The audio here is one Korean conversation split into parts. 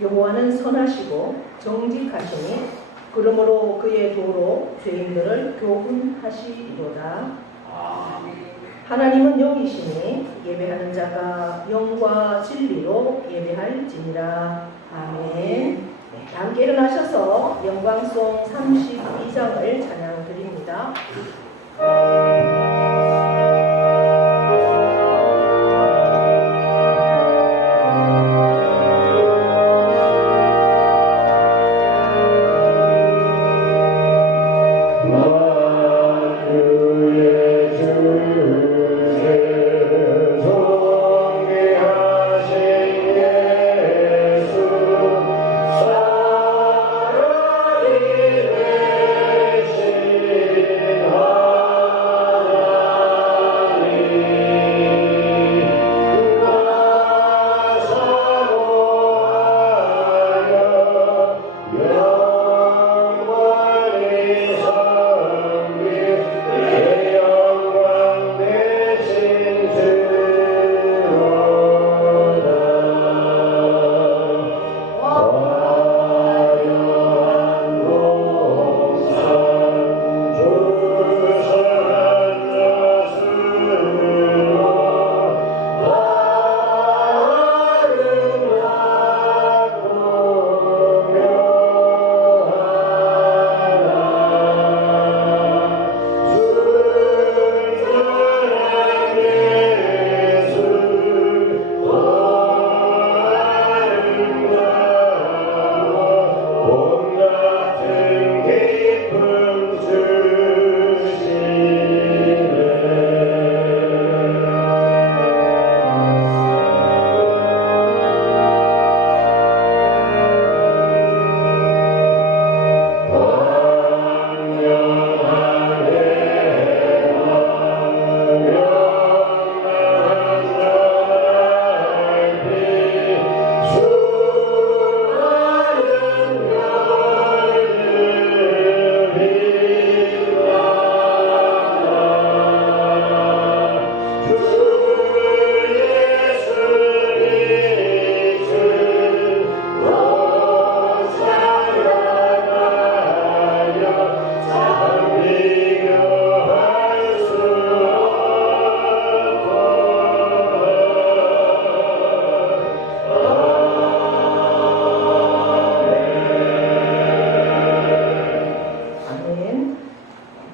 여호와는 선하시고 정직하시니 그러므로 그의 도로 죄인들을 교훈하시리로다. 하나님은 영이시니 예배하는 자가 영과 진리로 예배할지니라. 아멘. 네, 함께 일어나셔서 영광송 32장을 찬양드립니다.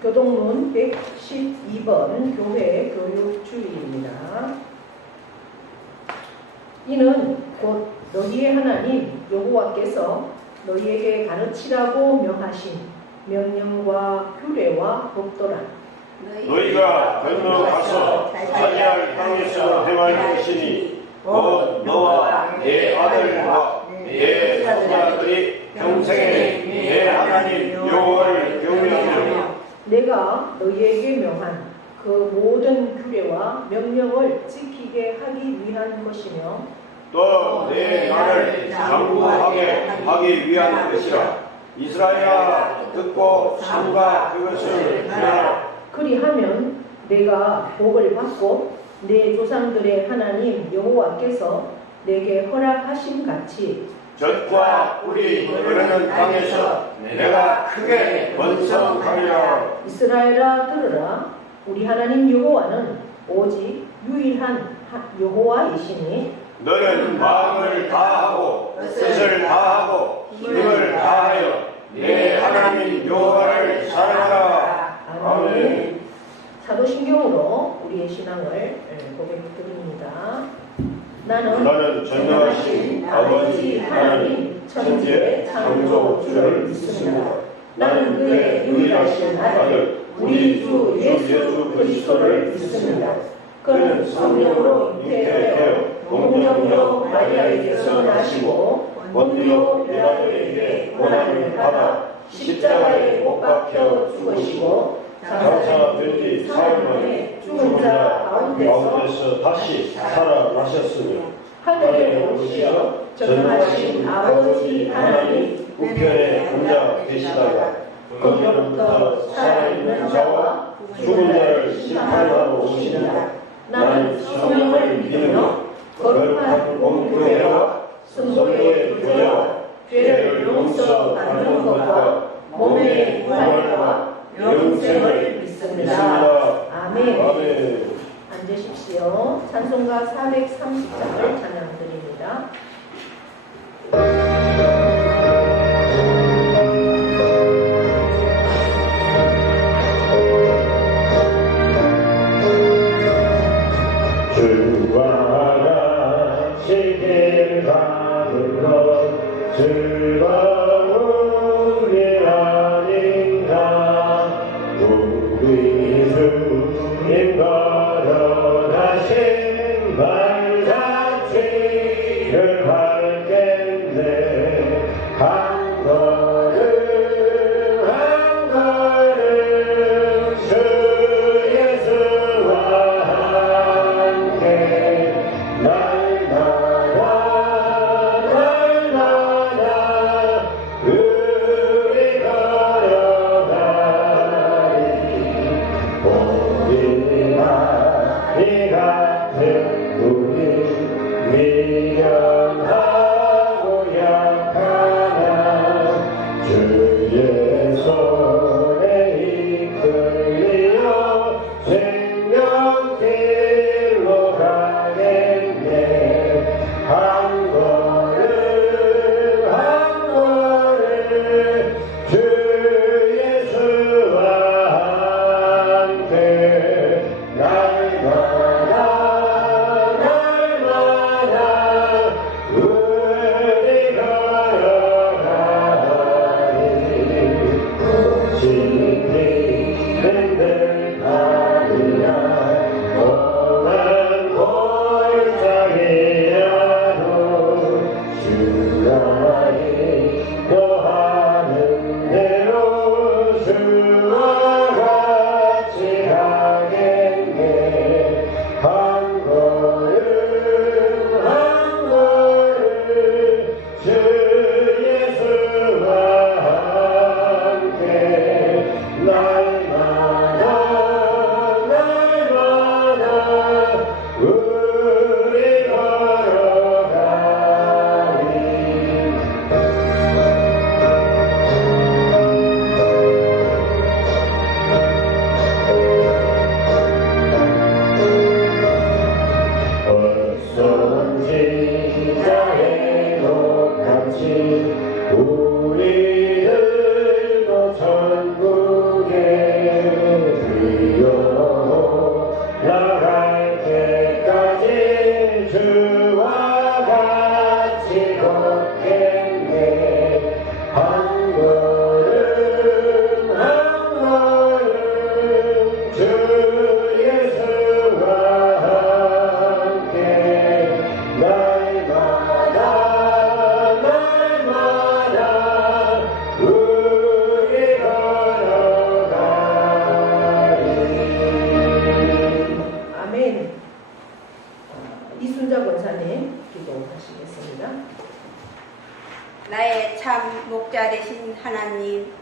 교동문 112번 교회 교육주일입니다. 이는 곧 너희의 하나님 여호와께서 너희에게 가르치라고 명하신 명령과 규례와 법도라. 너희가 건너가서 차지할 땅에서 행할 것이니 곧 너와 네 아들과 네 손자들이 평생에 네 하나님 여호와를 경외하며 내가 너희에게 명한 그 모든 규례와 명령을 지키게 하기 위한 것이며 또 내 나를 장구하게 하기 위한 것이라. 이스라엘아 듣고 삼가 그것을 하라. 그리하면 내가 복을 받고 내 조상들의 하나님 여호와께서 내게 허락하심 같이 젖과 꿀이 흐르는 땅에서 내가 크게 번성하리라. 이스라엘아 들으라. 우리 하나님 여호와는 오직 유일한 여호와이시니 너는 마음을 다하고 뜻을 다하고 힘을 다하여 내 하나님 여호와를 사랑하라. 아멘. 사도신경으로 우리의 신앙을 고백드립니다. 나는 전능하신 아버지 하나님 천지의 창조주를 믿습니다. 나는 그의 유일하신 아들 우리 주 예수 그리스도를 믿습니다. 그는 성령으로 잉태되어 동정녀 마리아에게서 나시고 본디오 빌라도에게 고난을 받아 십자가에 못 박혀 죽으시고 장사된 지 사흘 만에 죽은 자 가운데서 다시 살아나셨으며 하늘에 오르시어 전능하신 아버지 하나님 우편에 앉아 계시다가 거기로부터 살아있는 자와 죽은 자를 심판하러 오시리라. 나는 성령을 믿으며 거룩한 공교회와 성도의 교제와 주께서 받는 것과 몸의 부활과 영생을 믿습니다. 아멘. 아멘. 앉으십시오. 찬송가 430장을 찬양드립니다. 주와 같이 길 가는 것 즐거움이 아닌가. 우리 주님 걸어가신 발자취를 밟겠네. 한 걸음 한 걸음 주 예수와 함께 날마다 우리 걸어가리. 우리가 이 같은 우리 미련하고 약하나 주의 손에 이끌리어 생명길로 가겠네. 한 걸음 한 걸음 주 예수와 함께 날마다 우리 걸어가리. 깊이 흔들 가리라. 험한 골짜기라도 주가 인도하는 대로 주와 같이 가겠네. 한 걸음 한 걸음 주 예수와 함께 날마다 우리 걸어가리. 선지자의 녹같이 우리들도 천국에 들여나갈 때까지 주와 같이 걷겠네. 한 걸음 한 걸음 주 예수와 함께 날마다 우리 걸어가리. 아멘. 이순자 권사님 기도하시겠습니다. 나의 참 목자 되신 하나님,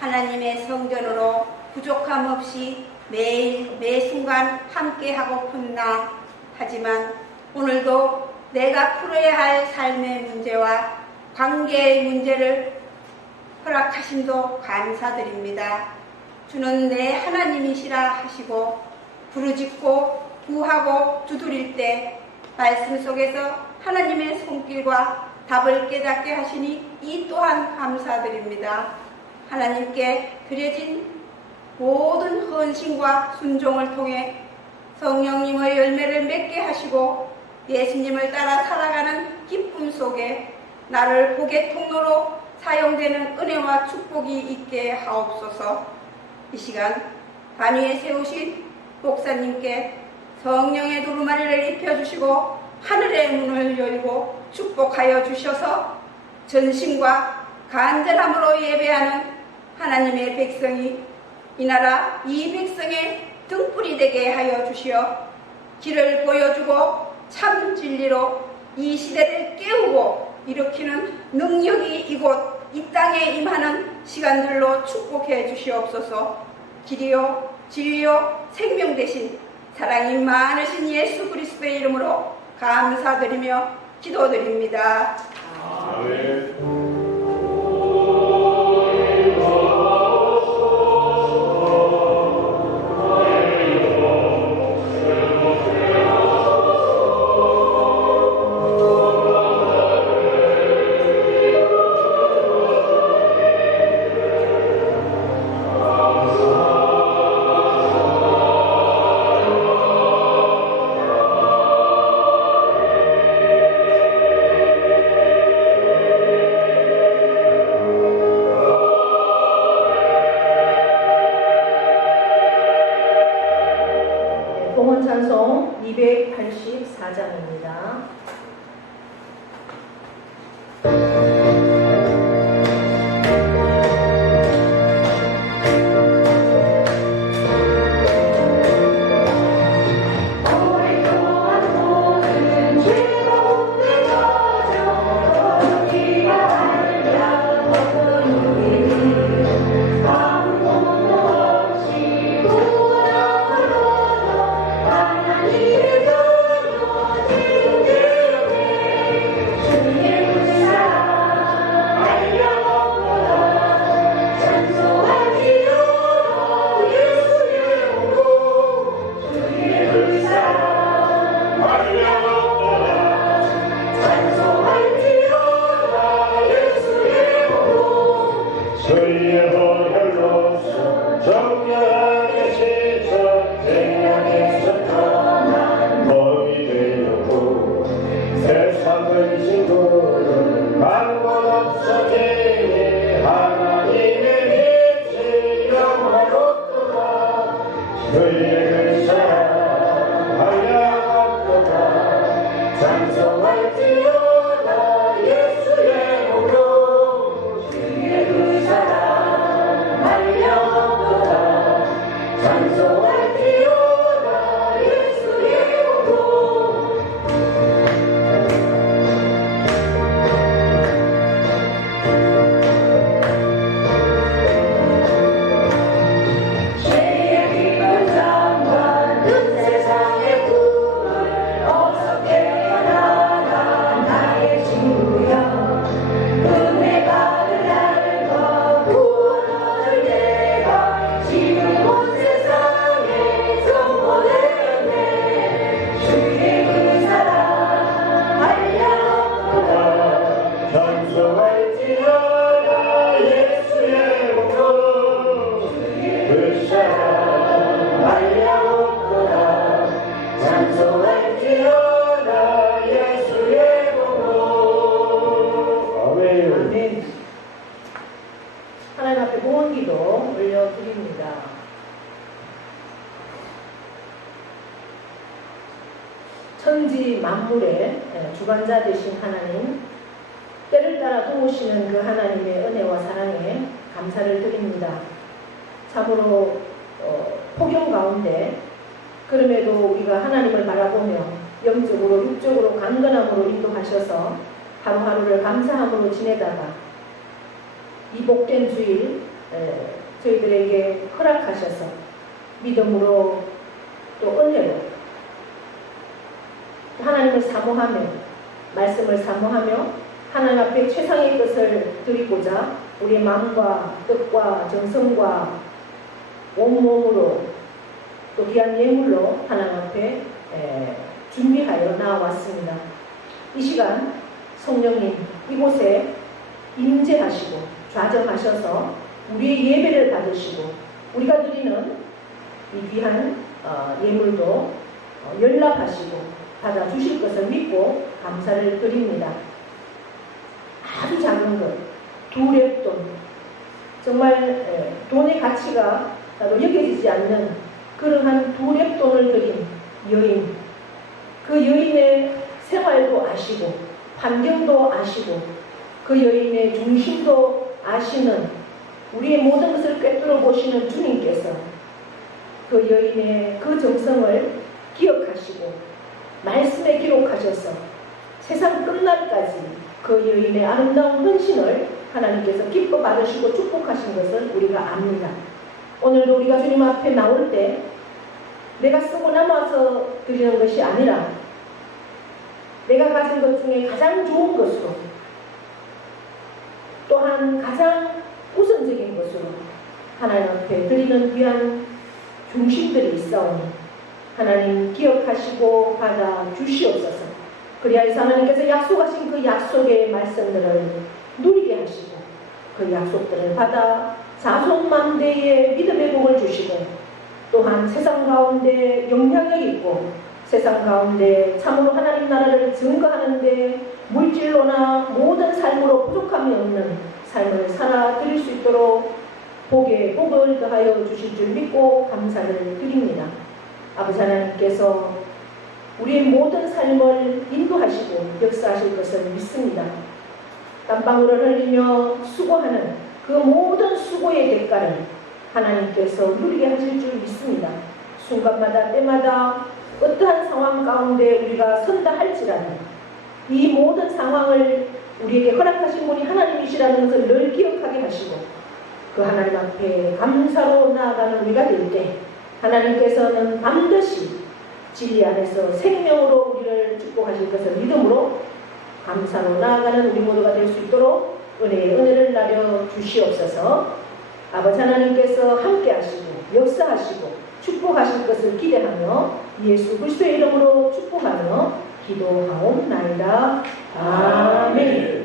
하나님의 성전으로 부족함 없이 매일 매 순간 함께하고픈 나. 하지만 오늘도 내가 풀어야 할 삶의 문제와 관계의 문제를 허락하심도 감사드립니다. 주는 내 하나님이시라 하시고 부르짖고 구하고 두드릴 때 말씀 속에서 하나님의 손길과 답을 깨닫게 하시니 이 또한 감사드립니다. 하나님께 드려진 모든 헌신과 순종을 통해 성령님의 열매를 맺게 하시고 예수님을 따라 살아가는 기쁨 속에 나를 복의 통로로 사용되는 은혜와 축복이 있게 하옵소서. 이 시간 반위에 세우신 목사님께 성령의 두루마리를 입혀주시고 하늘의 문을 열고 축복하여 주셔서 전심과 간절함으로 예배하는 하나님의 백성이 이 나라 이 백성의 등불이 되게 하여 주시어 길을 보여주고 참 진리로 이 시대를 깨우고 일으키는 능력이 이곳 이 땅에 임하는 시간들로 축복해 주시옵소서. 길이요 진리요 생명 되신 사랑이 많으신 예수 그리스도의 이름으로 감사드리며 기도드립니다. 아멘. 찬송할지어다 예수의 복음 그 사랑 알려오거라 찬송할지어다 예수의 복음 아멘. 아멘. 하나님 앞에 봉헌기도 올려드립니다. 천지 만물의 주관자 되신 하나님, 때를 따라 도우시는 그 하나님의 은혜와 사랑에 감사를 드립니다. 참으로 폭염 가운데 그럼에도 우리가 하나님을 바라보며 영적으로 육적으로 강건함으로 인도하셔서 하루하루를 감사함으로 지내다가 이 복된 주일 저희들에게 허락하셔서 믿음으로 또 은혜로 하나님을 사모하며 말씀을 사모하며 하나님 앞에 최상의 것을 드리고자 우리의 마음과 뜻과 정성과 온몸으로 또 귀한 예물로 하나님 앞에 준비하여 나아왔습니다. 이 시간 성령님 이곳에 임재하시고 좌정하셔서 우리의 예배를 받으시고 우리가 드리는 이 귀한 예물도 연락하시고 받아주실 것을 믿고 감사를 드립니다. 아주 작은 것, 두 랩돈, 정말 돈의 가치가 나도 여겨지지 않는 그러한 두 랩돈을 드린 여인, 그 여인의 생활도 아시고 환경도 아시고 그 여인의 중심도 아시는 우리의 모든 것을 꿰뚫어 보시는 주님께서 그 여인의 그 정성을 기억하시고 말씀에 기록하셔서 세상 끝날까지 그 여인의 아름다운 헌신을 하나님께서 기뻐 받으시고 축복하신 것을 우리가 압니다. 오늘도 우리가 주님 앞에 나올 때 내가 쓰고 남아서 드리는 것이 아니라 내가 가진 것 중에 가장 좋은 것으로 또한 가장 우선적인 것으로 하나님 앞에 드리는 귀한 중심들이 있사오니 하나님 기억하시고 받아 주시옵소서. 그리하여서 하나님께서 약속하신 그 약속의 말씀들을 누리게 하시고 그 약속들을 받아 자손만대의 믿음의 복을 주시고 또한 세상 가운데 영향력 있고 세상 가운데 참으로 하나님 나라를 증거하는데 물질로나 모든 삶으로 부족함이 없는 삶을 살아 드릴 수 있도록 복에 복을 더하여 주실 줄 믿고 감사를 드립니다. 아버지 하나님께서 우리의 모든 삶을 인도하시고 역사하실 것을 믿습니다. 땀방울을 흘리며 수고하는 그 모든 수고의 대가를 하나님께서 누리게 하실 줄 믿습니다. 순간마다 때마다 어떠한 상황 가운데 우리가 선다 할지라도 이 모든 상황을 우리에게 허락하신 분이 하나님이시라는 것을 늘 기억하게 하시고 그 하나님 앞에 감사로 나아가는 우리가 될 때 하나님께서는 반드시 진리 안에서 생명으로 우리를 축복하실 것을 믿음으로 감사로 나아가는 우리 모두가 될 수 있도록 은혜의 은혜를 나려 주시옵소서. 아버지 하나님께서 함께 하시고 역사하시고 축복하실 것을 기대하며 예수 그리스도의 이름으로 축복하며 기도하옵나이다. 아멘.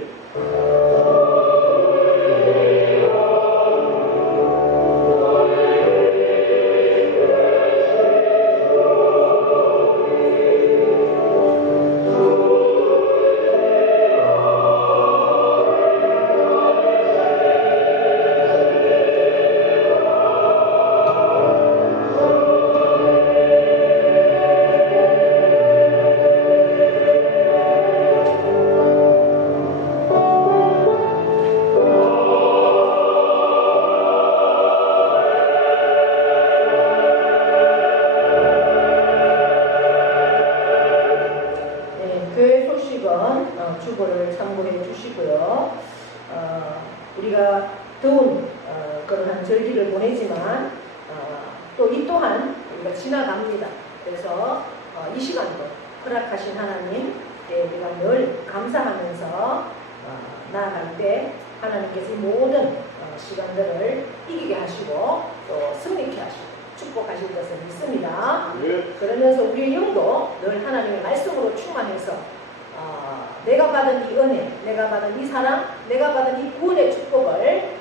주보를 참고해 주시고요. 우리가 더운 그러한 절기를 보내지만 또 이 또한 우리가 지나갑니다. 그래서 이 시간도 허락하신 하나님께 우리가 늘 감사하면서 나아갈 때 하나님께서 이 모든 시간들을 이기게 하시고 또 승리케 하시고 축복하실 것을 믿습니다. 그러면서 우리의 영도 늘 하나님의 말씀으로 충만해서 내가 받은 이 은혜, 내가 받은 이 사랑, 내가 받은 이 구원의 축복을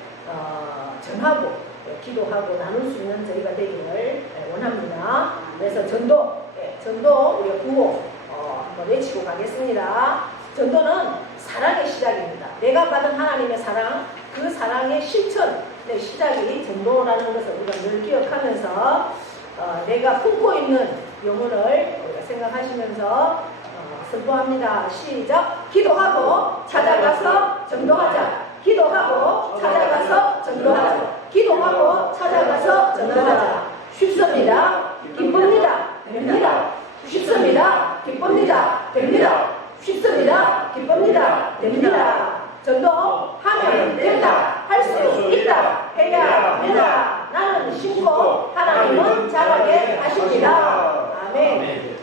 전하고 기도하고 나눌 수 있는 저희가 되기를 원합니다. 그래서 전도 우리가 구호 한번 외치고 가겠습니다. 전도는 사랑의 시작입니다. 내가 받은 하나님의 사랑, 그 사랑의 실천의 시작이 전도라는 것을 우리가 늘 기억하면서 내가 품고 있는 영혼을 우리가 생각하시면서 선포합니다. 시작! 기도하고 찾아가서 전도하자. 기도하고 찾아가서 전도하자. 기도하고 찾아가서 전도하자. 쉽습니다. 기쁩니다. 됩니다. 쉽습니다. 기쁩니다. 됩니다. 쉽습니다. 기쁩니다. 됩니다. 전도하면 된다. 할 수 있다. 해야 합니다. 나는 심고 하나님은 자라게 하십니다. 아멘.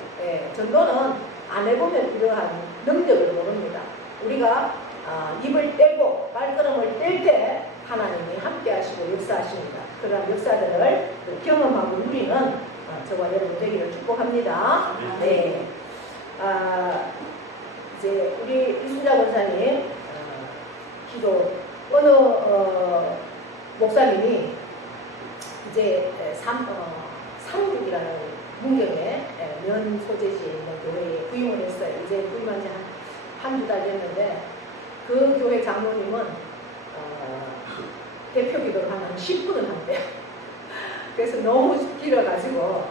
전도는 안 해보면 이러한 능력을 모릅니다. 우리가 입을 떼고 발걸음을 뗄 때 하나님이 함께 하시고 역사하십니다. 그런 역사들을 경험하고 누리는 저와 여러분 되기를 축복합니다. 네. 이제 우리 이순자 권사님 기도 어느 목사님이 이제 삼국이라는 문경에 면 소재지에 있는 교회에 부임을 했어요. 이제 부임한 지 한두 달 됐는데 그 교회 장로님은 대표 기도를 한 10분을 한대요. 그래서 너무 길어가지고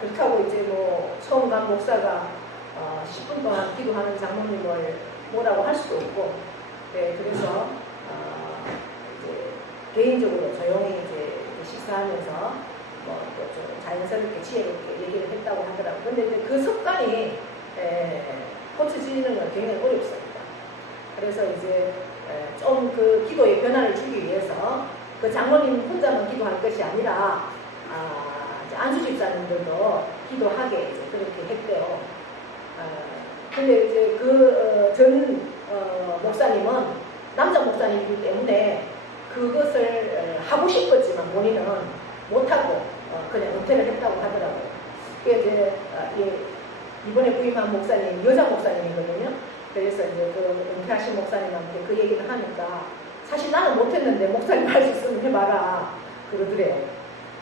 그렇다고 이제 뭐 처음 간 목사가 10분 동안 기도하는 장로님을 뭐라고 할 수도 없고, 네, 그래서 이제 개인적으로 조용히 이제 식사하면서 좀 자연스럽게 지혜롭게 얘기를 했다고 하더라고요. 근데 이제 그 습관이 고쳐지는 건 굉장히 어렵습니다. 그래서 이제 좀 그 기도의 변화를 주기 위해서 그 장로님 혼자만 기도할 것이 아니라 안수 집사님들도 기도하게 이제 그렇게 했대요. 근데 이제 그 전 목사님은 남자 목사님이기 때문에 그것을 하고 싶었지만 본인은 못하고 그냥 은퇴를 했다고 하더라고요. 이제 이번에 부임한 목사님 여자 목사님이거든요. 그래서 이제 그 은퇴하신 목사님한테 그 얘기를 하니까 사실 나는 못했는데 목사님 할 수 있으면 해봐라 그러더래요.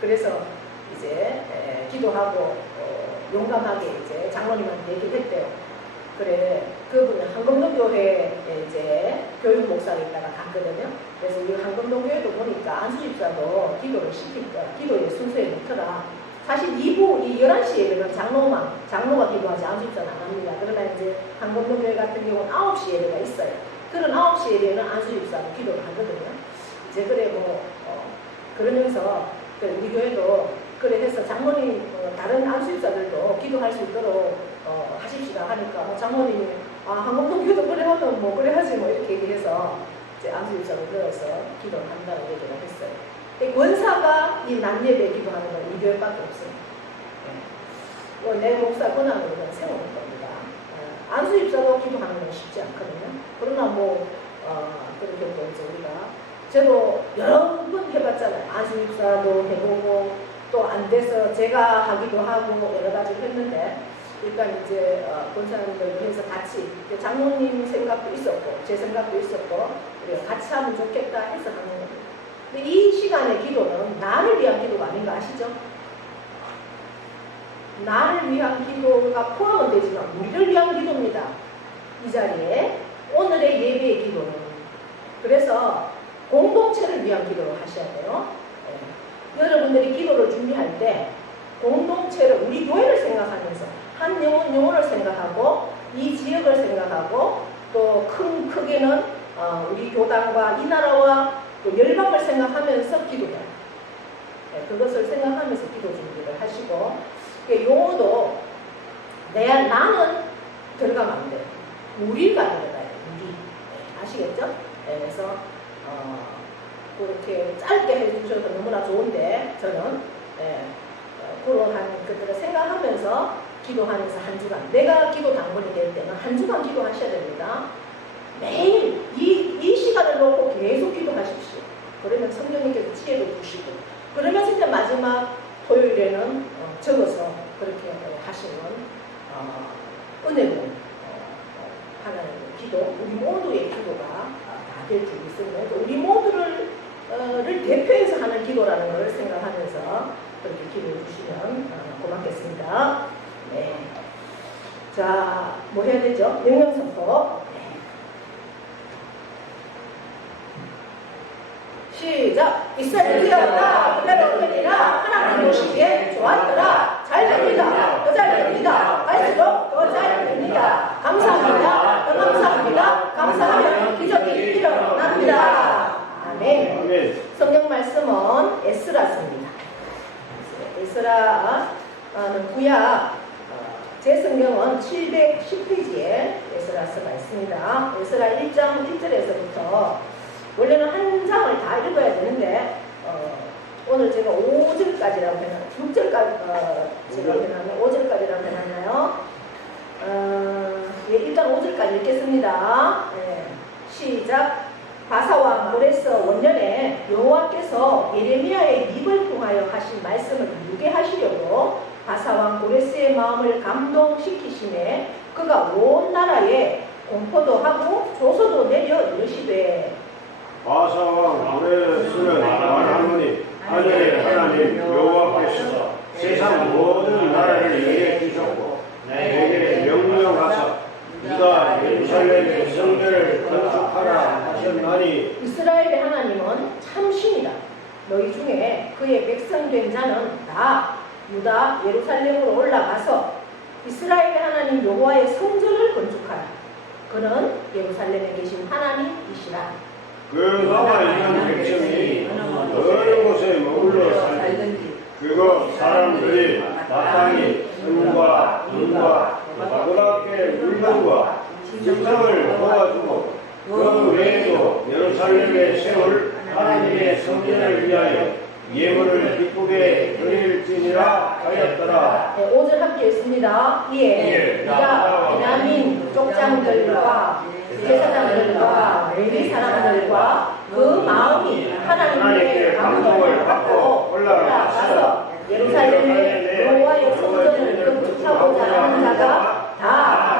그래서 이제 기도하고 용감하게 이제 장로님한테 얘기를 했대요. 그래, 그분이 한금동교회에 이제 교육 목사로 있다가 갔거든요. 그래서 이 한금동교회도 보니까 안수집사도 기도를 시키니까 기도의 순서에 넣더라. 사실 2부, 이 11시 예배는 장로가 기도하지 안수집사는 안 합니다. 그러나 이제 한금동교회 같은 경우는 9시 예배가 있어요. 그런 9시 예배는 안수집사가 기도를 하거든요. 이제 그래 그러면서 우리 교회도 그래 해서 장로님 다른 안수집사들도 기도할 수 있도록 하십시다 하니까 장로님이 한국동교도 그래 하면 뭐 그래 하지 뭐 이렇게 얘기해서 이제 안수집사를 불러서 기도를 한다는 얘기를 했어요. 권사가 이 낮예배 기도하는 건 이 교회밖에 없습니다. 내 목사 권한으로는 세우는 겁니다. 안수집사도 기도하는 건 쉽지 않거든요. 그러나 그렇게 또 이제 우리가 저도 여러 번 해봤잖아요. 안수집사도 해보고 또 안 돼서 제가 하기도 하고 여러 가지를 했는데 일단 이제 권사님들 위해서 같이 장로님 생각도 있었고 제 생각도 있었고 우리가 같이 하면 좋겠다 해서 하는 겁니다. 근데 이 시간의 기도는 나를 위한 기도가 아닌가 아시죠? 나를 위한 기도가 포함은 되지만 우리를 위한 기도입니다. 이 자리에 오늘의 예배의 기도는 그래서 공동체를 위한 기도를 하셔야 돼요. 여러분들이 기도를 준비할 때 공동체를 우리 교회를 생각하면서 한 영혼을 생각하고 이 지역을 생각하고 또 크게는 우리 교단과 이 나라와 또 열방을 생각하면서 기도해요. 그것을 생각하면서 기도 준비를 하시고 용어도 나는 들어가면 안 돼요. 우리가 들어가야 돼요. 우리. 아시겠죠? 그래서 그렇게 짧게 해주셔서 너무나 좋은데 저는 그러한 것들을 생각하면서 기도하면서 한 주간 내가 기도 당번이 될 때는 한 주간 기도하셔야 됩니다. 매일 이 시간을 놓고 계속 기도하십시오. 그러면 성령님께서 지혜를 주시고 그러면서 이제 마지막 토요일에는 적어서 그렇게 하시는 은혜로 모두의 기도가 다 될 줄 믿습니다. 우리 모두를 대표해서 하는 기도라는 걸 생각하면서 그렇게 기도해 주시면 고맙겠습니다. 네. 자, 뭐 해야 되죠? 명령 선포. 시작! 이스라엘 되었다. 그대로 되리라. 하나님 보시기에 좋았더라. 잘 됩니다. 더 잘 됩니다. 갈수록 더 잘 됩니다. 감사합니다. 더 감사합니다. 감사하면 기적이 일어납니다. 아멘. 아멘. 성경 말씀은 에스라입니다. 에스라는 구약 제 성경은 710페이지에 에스라서가 있습니다. 에스라 1장 1절에서부터 원래는 한 장을 다 읽어야 되는데 오늘 제가 5절까지라고 해놨나요? 6절까지 제가 해놨나요? 5절까지라고 해놨나요? 예, 일단 5절까지 읽겠습니다. 예, 시작. 바사왕 고레스 원년에 여호와께서 예레미야의 입을 통하여 하신 말씀을 이루게 하시려고 바사왕 고레스의 마음을 감동시키심에 그가 온 나라에 공포도 하고 조서도 내려 이르시되 바사왕 고레스는 말하노니 하늘의 하나님 여호와께서 세상 모든 나라를 내게 주셨고 내게 명령하사 유다 예루살렘의 성전을 건축하라 하셨나니 이스라엘의 하나님은 참신이다. 너희 중에 그의 백성 된 자는 다 유다 예루살렘으로 올라가서 이스라엘의 하나님 여호와의 성전을 건축하라. 그는 예루살렘에 계신 하나님이시라. 그 나와 있는 백성이 어느 곳에 머물러 살든지 그곳 사람들이 마땅히 은과 금과 아브라함의 물건과 짐승을 도와주고 그 외에도 예루살렘에 세울 하나님의 성전을 위하여 예물을 기쁘게 드릴지니라 하였더라. 네, 5절 함께 읽습니다. 이에 네가 베냐민 족장들과 제사장들과 레위 사람들과 그 마음이 하나님의 감동을 받고 올라가서 예루살렘의 여호와의 성전을 건축하고자 하는 자가 다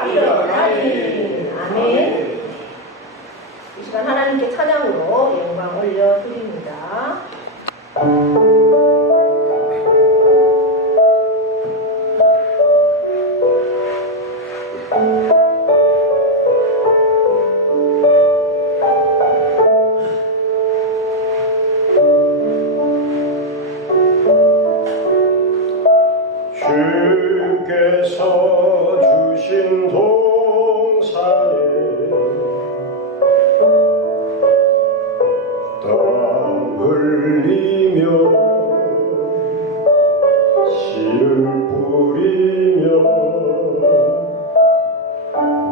일어나니. 아멘. 이 시간 하나님께 찬양으로 영광 올려드립니다. 주께서 주신 동산에 땀 흘리며 씨를 뿌리며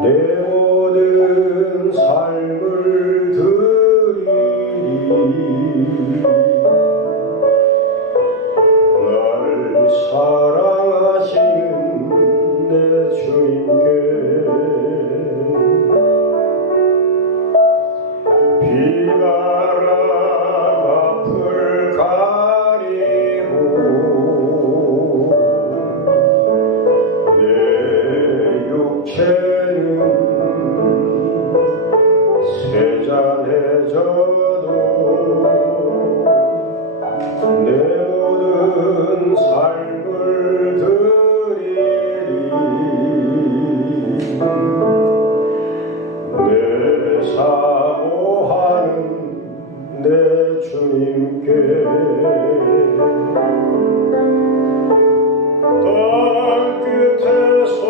내 모든 삶을 드리리. 나를 사랑하시는 내 주님께 비바람 앞을 가리고 내 육체는 세잔해져도 내 모든 삶을 드리리. 내 사모하는 내 주님께 땅 끝에서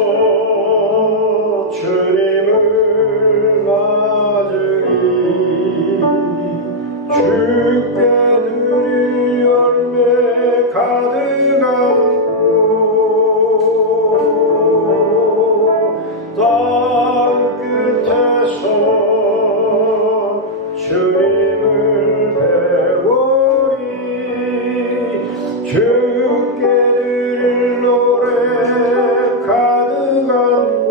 주님을 맞으리. 주께 드릴 열매 가득한 땅 끝에서 주님을 배우리. 주께 드릴 노래 가득한 곳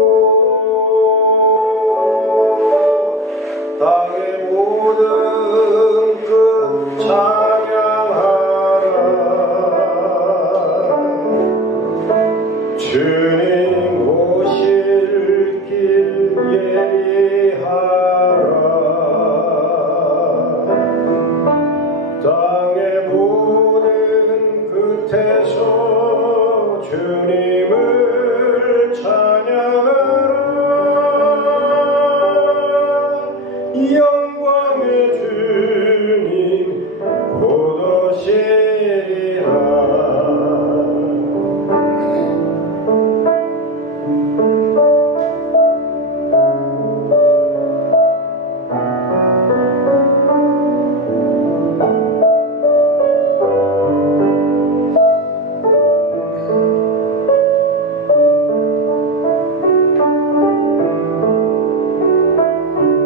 땅의 모든 끝 찬양하라. 영광의 주님 곧 오시리라.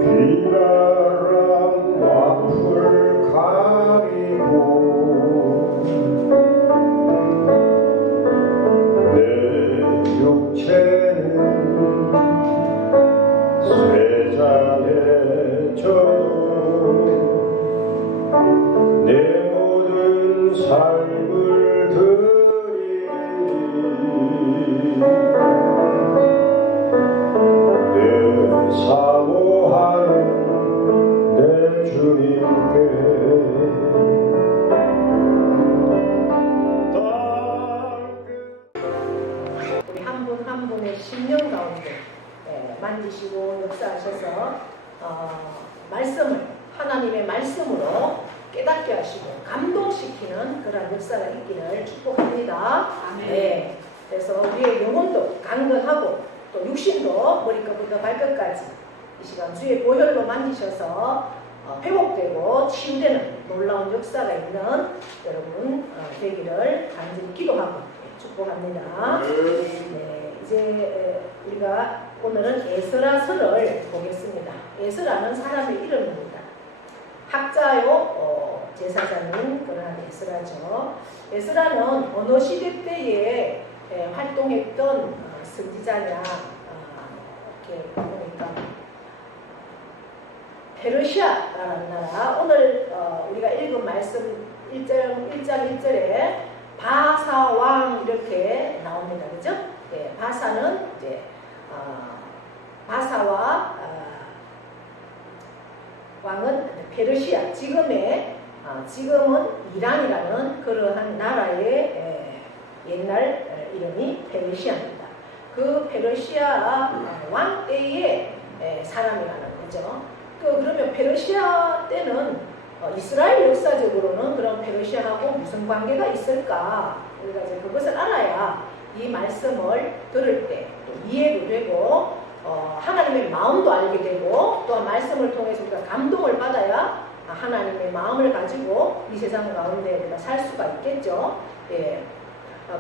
비바람 와풀 가리고 내 육체는 쇠잔에 져도 내 모든 삶을 드리니 내 사모하는 내 주님께 우리 한 분 한 분의 심령 가운데 만지시고 역사하셔서 말씀을 하나님의 말씀으로 깨닫게 하시고 감동시키는 그런 역사가 있기를 축복합니다. 네. 그래서 우리의 영혼도 강건하고 또 육신도 머리끝부터 발끝까지 이 시간 주의 보혈로 만지셔서 회복되고 치유되는 놀라운 역사가 있는 여러분 되기를 간절히 기도하고 축복합니다. 네, 이제 우리가 오늘은 에스라서를 보겠습니다. 에스라는 사람의 이름입니다. 학자요 제사장인 그러한 에스라죠. 에스라는 어느 시대 때에 활동했던 선지자냐 이렇게 보니까 페르시아라는 나라, 오늘 우리가 읽은 말씀 1장 1절에 바사왕 이렇게 나옵니다. 그죠? 네, 바사는 이제 바사와 왕은 페르시아, 지금은 이란이라는 그러한 나라의 옛날 이름이 페르시아입니다. 그 페르시아 왕 때의 사람이라는 거죠. 그러면 페르시아 때는 이스라엘 역사적으로는 그런 페르시아하고 무슨 관계가 있을까? 우리가 이제 그것을 알아야 이 말씀을 들을 때 또 이해도 되고 하나님의 마음도 알게 되고 또 말씀을 통해서 우리가 감동을 받아야 하나님의 마음을 가지고 이 세상 가운데 우리가 살 수가 있겠죠. 예.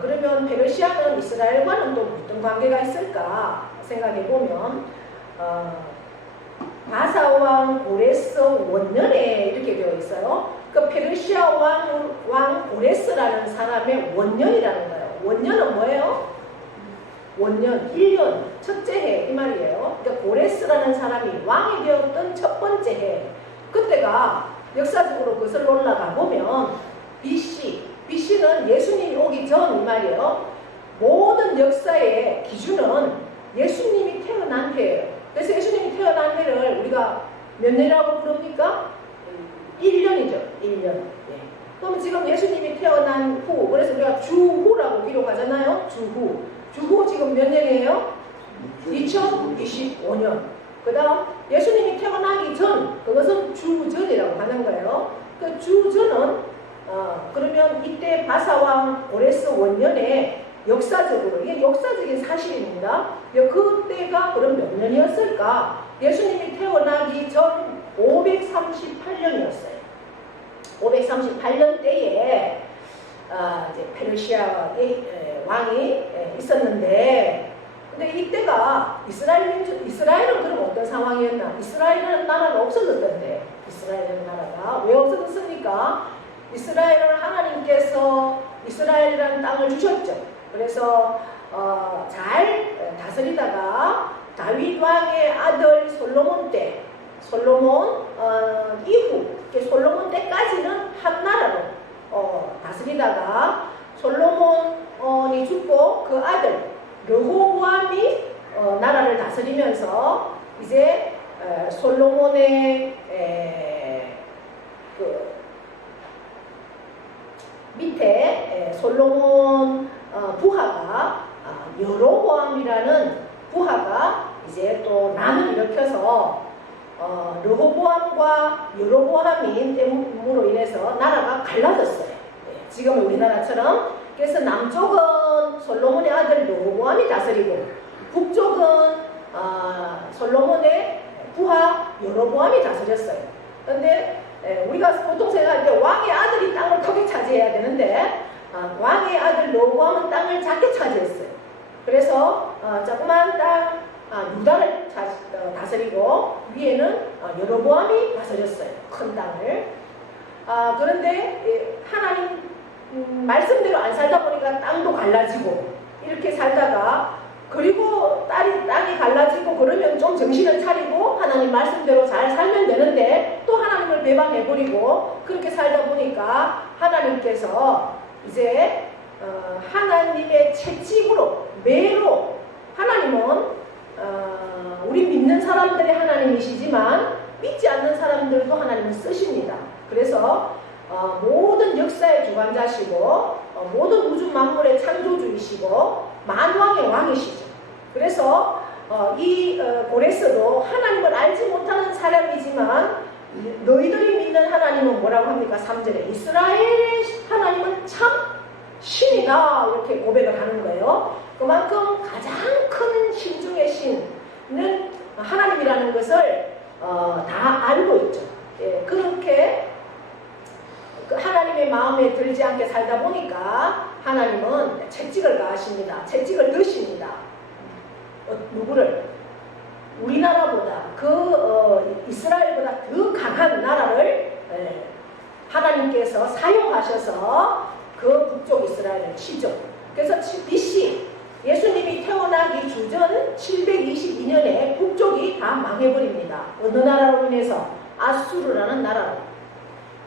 그러면 페르시아는 이스라엘과는 또 어떤 관계가 있을까 생각해 보면 바사왕 고레스 원년에 이렇게 되어 있어요. 그 페르시아 왕 고레스라는 사람의 원년이라는 거예요. 원년은 뭐예요? 원년, 1년, 첫째 해 이 말이에요. 그러니까 고레스라는 사람이 왕이 되었던 첫 번째 해, 그때가 역사적으로 그것을 올라가 보면 BC는 예수님이 오기 전 이 말이에요. 모든 역사의 기준은 예수님이 태어난 해예요. 그래서 예수님이 태어난 해를 우리가 몇 년이라고 부릅니까? 1년이죠. 1년. 예. 그럼 지금 예수님이 태어난 후, 그래서 우리가 주후라고 기록하잖아요. 주후 지금 몇 년이에요? 2025년. 그 다음 예수님이 태어나기 전, 그것은 주전이라고 하는 거예요. 그 주전은 그러면 이때 바사왕 고레스 원년에 역사적으로, 이게 역사적인 사실입니다. 그때가 그럼 몇 년이었을까? 예수님이 태어나기 전 538년이었어요. 538년 때에 이제 페르시아 왕이 있었는데, 근데 이때가 이스라엘은 그럼 어떤 상황이었나? 이스라엘이라는 나라가 없어졌던데, 이스라엘이라는 나라가 왜 없어졌습니까? 이스라엘을 하나님께서 이스라엘이라는 땅을 주셨죠. 그래서 잘 다스리다가 다윗 왕의 아들 솔로몬 이후 솔로몬 때까지는 한 나라로 다스리다가 솔로몬이 죽고 그 아들 르호보암이 나라를 다스리면서 이제 솔로몬의 그 밑에 솔로몬 부하가 여로보암이라는 부하가 이제 또 난을 일으켜서 르호보암과 여로보암이 때문으로 인해서 나라가 갈라졌어요. 지금 우리나라처럼. 그래서 남쪽은 솔로몬의 아들 르호보암이 다스리고 북쪽은 솔로몬의 부하 여로보암이 다스렸어요. 그런데 우리가 보통 생각할 때 왕의 아들이 땅을 크게 차지해야 되는데 왕의 아들 르호보암은 땅을 작게 차지했어요. 그래서 조그만 땅 유다를 다스리고 위에는 여로보암이 다스렸어요. 큰 땅을. 그런데 하나님 말씀대로 안 살다 보니까 땅도 갈라지고 이렇게 살다가 그리고 땅이 갈라지고 그러면 좀 정신을 차리고 하나님 말씀대로 잘 살면 되는데 또 하나님을 배반해버리고 그렇게 살다 보니까 하나님께서 이제 하나님의 채찍으로 매로 하나님은 우리 믿는 사람들의 하나님이시지만 믿지 않는 사람들도 하나님을 쓰십니다. 그래서 모든 역사의 주관자시고 모든 우주 만물의 창조주이시고 만왕의 왕이시죠. 그래서 이 고레스도 하나님을 알지 못하는 사람이지만 너희들이 믿는 하나님은 뭐라고 합니까? 3절에 이스라엘의 하나님은 참 신이다 이렇게 고백을 하는 거예요. 그만큼 가장 큰 신 중의 신은 하나님이라는 것을 다 알고 있죠. 예, 그렇게 하나님의 마음에 들지 않게 살다 보니까 하나님은 채찍을 가하십니다. 채찍을 드십니다. 누구를? 우리나라보다 이스라엘보다 더 강한 나라를 하나님께서 사용하셔서 그 북쪽 이스라엘을 치죠. 그래서 BC 예수님이 태어나기 주전 722년에 북쪽이 다 망해버립니다. 어느 나라로 인해서? 아수르라는 나라로.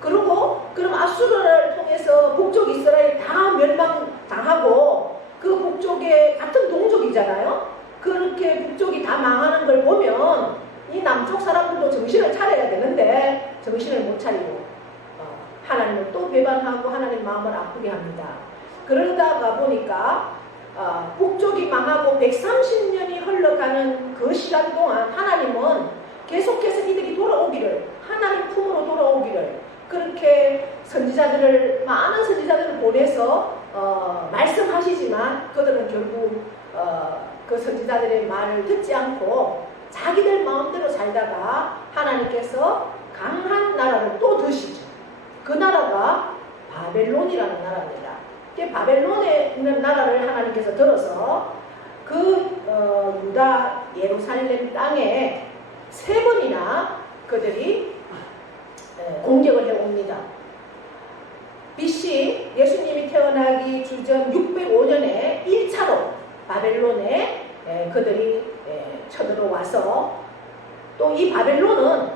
그럼 아수르를 통해서 북쪽 이스라엘이 다 멸망당하고 그 북쪽에 같은 동족이잖아요. 그렇게 북쪽이 다 망하는 걸 보면 이 남쪽 사람들도 정신을 차려야 되는데 정신을 못 차리고 하나님을 또 배반하고 하나님 마음을 아프게 합니다. 그러다가 보니까 북쪽이 망하고 130년이 흘러가는 그 시간 동안 하나님은 계속해서 이들이 돌아오기를 하나님 품으로 돌아오기를 그렇게 많은 선지자들을 보내서 말씀하시지만 그들은 결국 그 선지자들의 말을 듣지 않고 자기들 마음대로 살다가 하나님께서 강한 나라를 또 드시죠. 그 나라가 바벨론이라는 나라입니다. 바벨론에 있는 나라를 하나님께서 들어서 그 유다 예루살렘 땅에 3번이나 그들이 공격을 해옵니다. BC 예수님이 태어나기 주전 605년에 1차로 바벨론에 그들이 쳐들어와서 또 이 바벨론은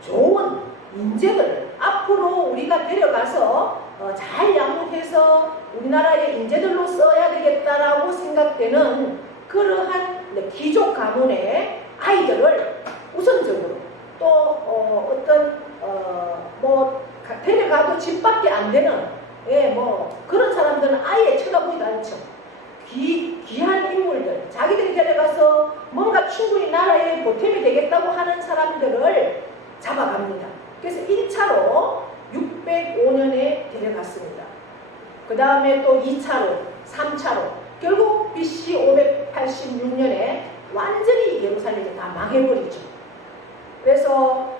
좋은 인재들을 앞으로 우리가 데려가서 잘 양육해서 우리나라의 인재들로 써야 되겠다라고 생각되는 그러한 귀족 가문의 아이들을 우선적으로 또 어떤 데려가도 집밖에 안 되는 그런 사람들은 아예 쳐다보지도 않죠. 귀한 인물들, 자기들이 데려가서 뭔가 충분히 나라에 보탬이 되겠다고 하는 사람들을 잡아갑니다. 그래서 1차로 605년에 데려갔습니다. 그 다음에 또 2차로, 3차로, 결국 BC 586년에 완전히 예루살렘이 다 망해버리죠. 그래서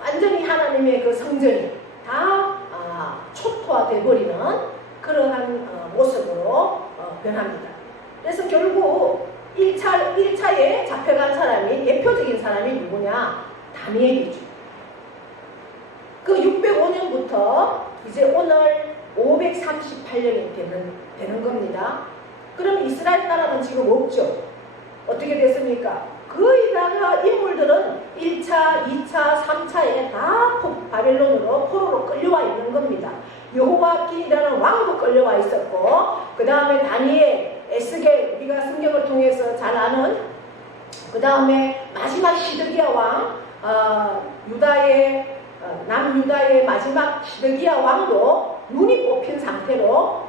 완전히 하나님의 그 성전이 다 초토화돼 버리는 그러한 모습으로 변합니다. 그래서 결국 1차에 잡혀간 사람이 대표적인 사람이 누구냐? 다니엘이죠. 그 605년부터 이제 오늘 538년이 되는 겁니다. 그럼 이스라엘 나라는 지금 없죠. 어떻게 됐습니까? 거의 다 인물들은 1차, 2차, 3차에 다 바벨론으로 포로로 끌려와 있는 겁니다. 여호와긴이라는 왕도 끌려와 있었고 그 다음에 다니엘, 에스겔 우리가 성경을 통해서 잘 아는 그 다음에 마지막 시드기야 왕 남유다의 마지막 시드기야 왕도 눈이 뽑힌 상태로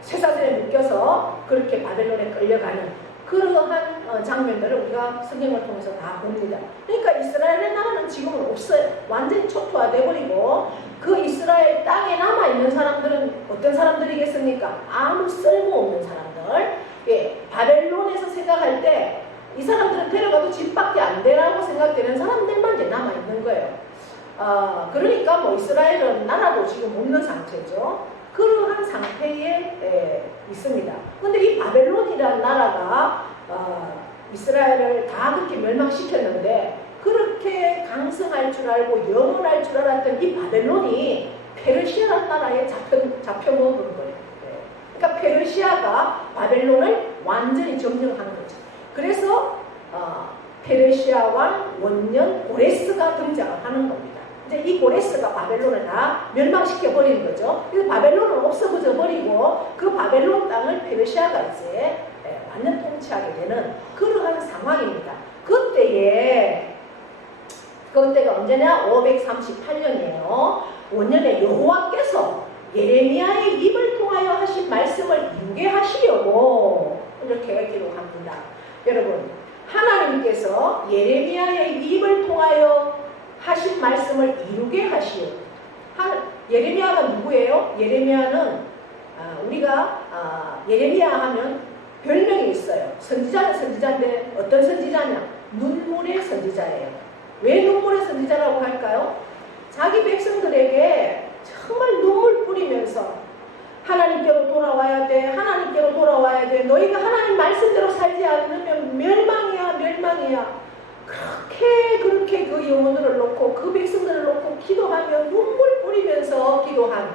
쇠사슬에 묶여서 그렇게 바벨론에 끌려가는 그러한 장면들을 우리가 성경을 통해서 다 봅니다. 그러니까 이스라엘의 나라는 지금은 없어요. 완전히 초토화돼 버리고 그 이스라엘 땅에 남아 있는 사람들은 어떤 사람들이겠습니까? 아무 쓸모없는 사람들. 예, 바벨론에서 생각할 때 이 사람들은 데려가도 집밖에 안 되라고 생각되는 사람들만 이제 남아 있는 거예요. 그러니까 뭐 이스라엘은 나라도 지금 없는 상태죠. 그러한 상태에 있습니다. 근데 이 바벨론이라는 나라가 이스라엘을 다 그렇게 멸망시켰는데 그렇게 강성할 줄 알고 영원할 줄 알았던 이 바벨론이 페르시아라는 나라에 잡혀먹은 거예요. 그러니까 페르시아가 바벨론을 완전히 점령한 거죠. 그래서 페르시아 왕 원년 고레스가 등장을 하는 겁니다. 이제 이 고레스가 바벨론을 다 멸망시켜 버리는 거죠. 그래서 바벨론을 없어져 버리고 그 바벨론 땅을 페르시아가 이제 완전 통치하게 되는 그러한 상황입니다. 그때가 언제냐? 538년이에요. 원년에 여호와께서 예레미야의 입을 통하여 하신 말씀을 이루게 하시려고 이렇게 기록합니다. 여러분, 하나님께서 예레미야의 입을 통하여 하신 말씀을 이루게 하시오. 예레미야가 누구예요? 예레미야는 우리가 예레미야 하면 별명이 있어요. 선지자는 선지자인데 어떤 선지자냐? 눈물의 선지자예요. 왜 눈물의 선지자라고 할까요? 자기 백성들에게 정말 눈물 뿌리면서 하나님께로 돌아와야 돼. 하나님께로 돌아와야 돼. 너희가 하나님 말씀대로 살지 않으면 멸망이야. 멸망이야. 그렇게 그 영혼들을 놓고 그 백성들을 놓고 기도하며 눈물 뿌리면서 기도한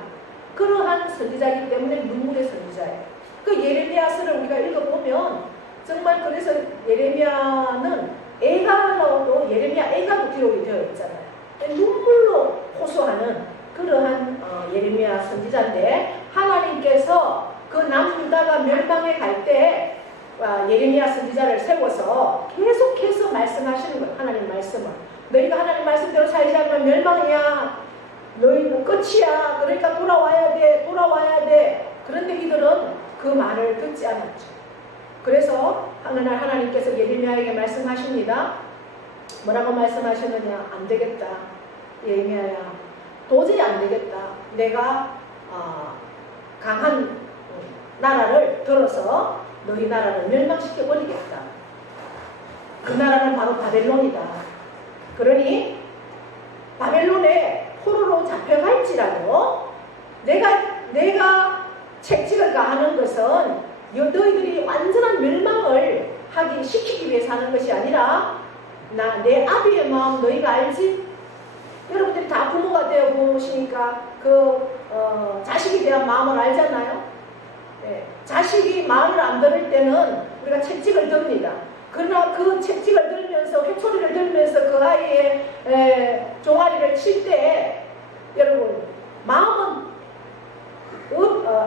그러한 선지자이기 때문에 눈물의 선지자예요. 그 예레미야서를 우리가 읽어보면 정말 그래서 예레미야는 애가로도 예레미야 애가도 기록이 되어 있잖아요. 눈물로 호소하는 그러한 예레미야 선지자인데 하나님께서 그 남유다가 멸망해 갈 때 예레미야 선지자를 세워서 계속해서 말씀하시는 거예요. 하나님 말씀을. 너희가 하나님 말씀대로 살지 않으면 멸망이야. 너희는 끝이야. 그러니까 돌아와야 돼. 돌아와야 돼. 그런데 이들은 그 말을 듣지 않았죠. 그래서 어느 날 하나님께서 예레미야에게 말씀하십니다. 뭐라고 말씀하셨느냐? 안 되겠다. 예레미야야. 도저히 안 되겠다. 내가 강한 나라를 들어서 너희 나라를 멸망시켜 버리겠다. 그 나라는 바로 바벨론이다. 그러니 바벨론에 포로로 잡혀갈지라도 내가 책찍을 가하는 것은 너희들이 완전한 멸망을 시키기 위해서 하는 것이 아니라 내 아비의 마음 너희가 알지? 여러분들이 다 부모가 되어 보시니까 자식에 대한 마음을 알잖아요. 네, 자식이 말을 안 들을 때는 우리가 채찍을 듭니다. 그러나 그 채찍을 들면서 휘소리를 들면서 그 아이의 종아리를 칠 때 여러분 마음은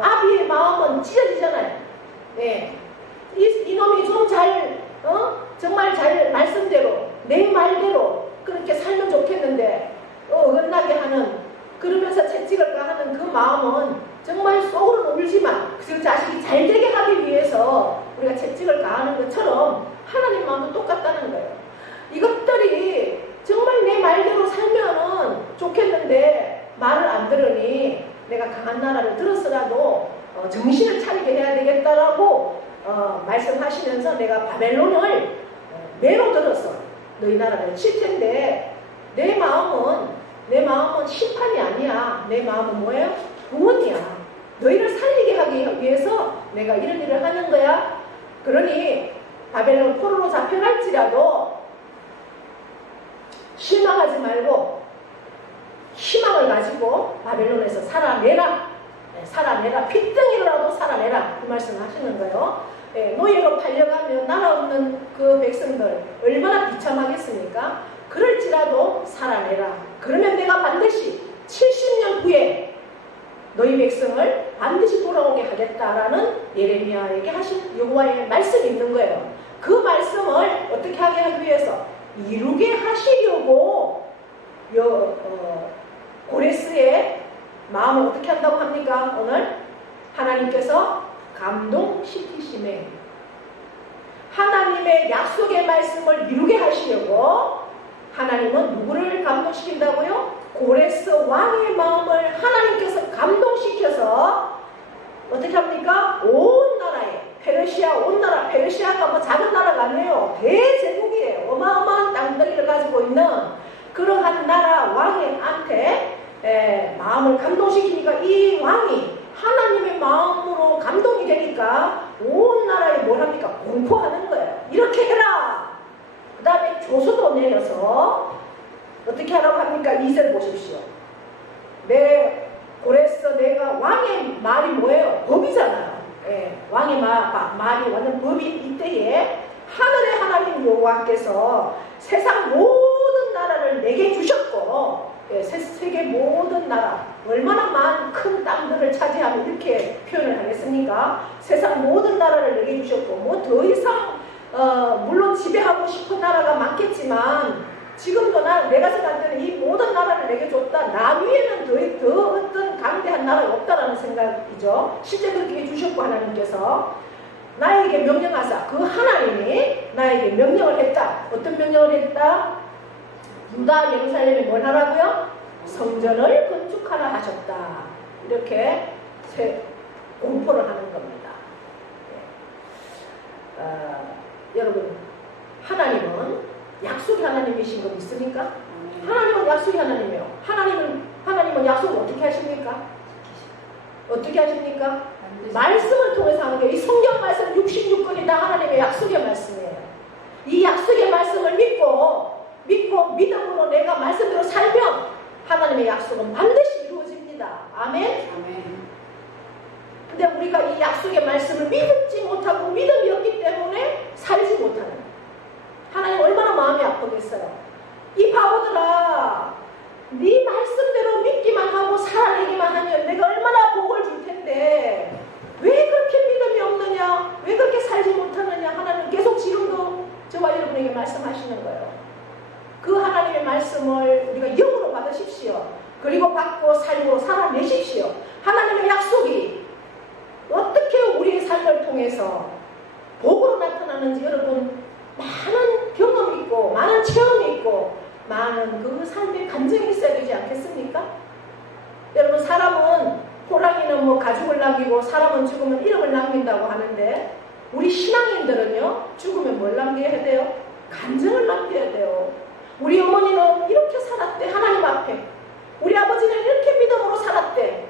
아비의 마음은 찢어지잖아요. 네, 이놈이 좀 정말 잘 말씀대로 내 말대로 그렇게 살면 좋겠는데 어긋나게 하는 그러면서 채찍을 가하는 그 마음은 정말 속으로는 울지만 그 자식이 잘 되게 하기 위해서 우리가 채찍을 가하는 것처럼 하나님 마음도 똑같다는 거예요. 이것들이 정말 내 말대로 살면은 좋겠는데 말을 안 들으니 내가 강한 나라를 들었으라도 정신을 차리게 해야 되겠다라고 말씀하시면서 내가 바벨론을 매로 들어서 너희 나라를 칠 텐데 내 마음은 심판이 아니야. 내 마음은 뭐예요? 구원이야. 너희를 살리게 하기 위해서 내가 이런 일을 하는 거야. 그러니 바벨론 포로로 잡혀갈지라도 실망하지 말고 희망을 가지고 바벨론에서 살아내라. 살아내라. 핏등이라도 살아내라. 그 말씀 하시는 거예요. 노예로 팔려가면 나라 없는 그 백성들 얼마나 비참하겠습니까? 그럴지라도 살아내라. 그러면 내가 반드시 70년 후에 너희 백성을 반드시 돌아오게 하겠다라는 예레미야에게 하신 여호와의 말씀이 있는 거예요. 그 말씀을 어떻게 하기 위해서 이루게 하시려고 고레스의 마음을 어떻게 한다고 합니까? 오늘 하나님께서 감동시키심에 하나님의 약속의 말씀을 이루게 하시려고 하나님은 누구를 감동시킨다고요? 고레스 왕의 마음을 하나님께서 감동시켜서 어떻게 합니까? 온 나라에 페르시아 온 나라, 페르시아가 뭐 작은 나라가 아니에요. 대제국이에요. 어마어마한 땅덩이를 가지고 있는 그러한 나라 왕한테 마음을 감동시키니까 이 왕이 하나님의 마음으로 감동이 되니까 온 나라에 뭘 합니까? 공포하는 거예요. 이렇게 해라. 그 다음에 조서도 내려서 어떻게 하라고 합니까? 2절 보십시오. 고레스 내가 왕의 말이 뭐예요? 법이잖아요. 왕의 말이 완전 법이 이때에 하늘의 하나님 여호와께서 세상 모든 나라를 내게 주셨고 세계 모든 나라 얼마나 많은 큰 땅들을 차지하면 이렇게 표현을 하겠습니까? 세상 모든 나라를 내게 주셨고 뭐 더 이상 물론 지배하고 싶은 나라가 많겠지만 지금도 내가 생각할 때는 이 모든 나라를 내게 줬다. 나 위에는 더 어떤 강대한 나라가 없다라는 생각이죠. 실제 그렇게 주셨고 하나님께서 나에게 명령하사 그 하나님이 나에게 명령을 했다. 어떤 명령을 했다? 유다 예루살렘에 뭘 하라고요? 성전을 건축하라 하셨다. 이렇게 공포를 하는 겁니다. 여러분 하나님은 약속의 하나님이신 거 믿습니까? 하나님은 약속의 하나님이에요. 하나님은 약속을 어떻게 하십니까? 어떻게 하십니까? 말씀을 통해서 하는 거예요. 이 성경 말씀 66권이 다 하나님의 약속의 말씀이에요. 이 약속의 말씀을 믿고 믿음으로 내가 말씀대로 살면 하나님의 약속은 반드시 이루어집니다. 아멘? 근데 우리가 이 약속의 말씀을 믿지 못하고 믿음이 없기 때문에 살지 못하는 거예요. 하나님 얼마나 마음이 아프겠어요. 이 바보들아, 네 말씀대로 믿기만 하고 살아내기만 하면 내가 얼마나 복을 줄 텐데 왜 그렇게 믿음이 없느냐, 왜 그렇게 살지 못하느냐. 하나님 계속 지금도 저와 여러분에게 말씀하시는 거예요. 그 하나님의 말씀을 우리가 영으로 받으십시오. 그리고 받고 살고 살아내십시오. 하나님의 약속이 어떻게 우리의 삶을 통해서 복으로 나타나는지 여러분 많은 경험이 있고 많은 체험이 있고 많은 그 삶의 감정이 있어야 되지 않겠습니까? 여러분 사람은 호랑이는 뭐 가죽을 남기고 사람은 죽으면 이름을 남긴다고 하는데 우리 신앙인들은요 죽으면 뭘 남겨야 돼요? 감정을 남겨야 돼요. 우리 어머니는 이렇게 살았대. 하나님 앞에. 우리 아버지는 이렇게 믿음으로 살았대.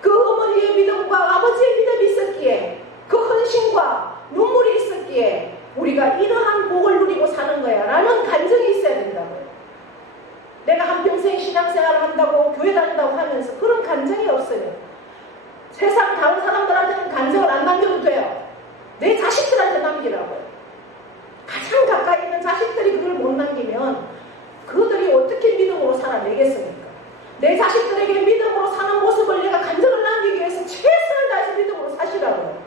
그 어머니의 믿음과 아버지의 믿음이 있었기에 그 헌신과 눈물이 있었기에 우리가 이러한 복을 누리고 사는 거야 라는 간증이 있어야 된다고요. 내가 한평생 신앙생활을 한다고 교회 다닌다고 하면서 그런 간증이 없어요. 세상 다른 사람들한테는 간증을 안 남겨도 돼요. 내 자식들한테 남기라고요. 가장 가까이 있는 자식들이 그걸 못 남기면 그들이 어떻게 믿음으로 살아내겠습니까? 내 자식들에게 믿음으로 사는 모습을 내가 간증을 남기기 위해서 최선을 다해서 믿음으로 사시라고요.